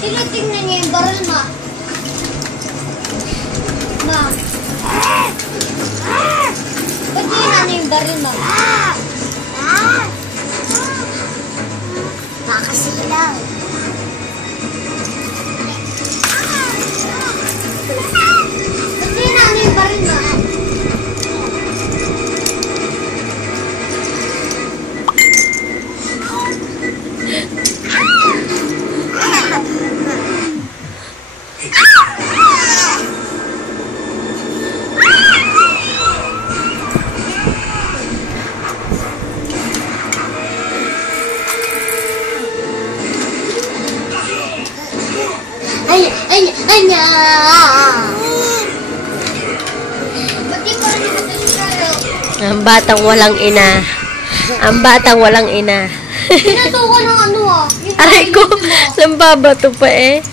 Tinitingnan niya yung baril, ma. Ma. Ba't tinitingnan niya yung baril, ma? Makasilaw. Ba't tinitingnan niya yung baril, ma? Anya! Ba't di pa rin ito sigurado? Ang batang walang ina. Ang batang walang ina. Pinatuwa ng ano ah. Aray ko, sambabato pa eh.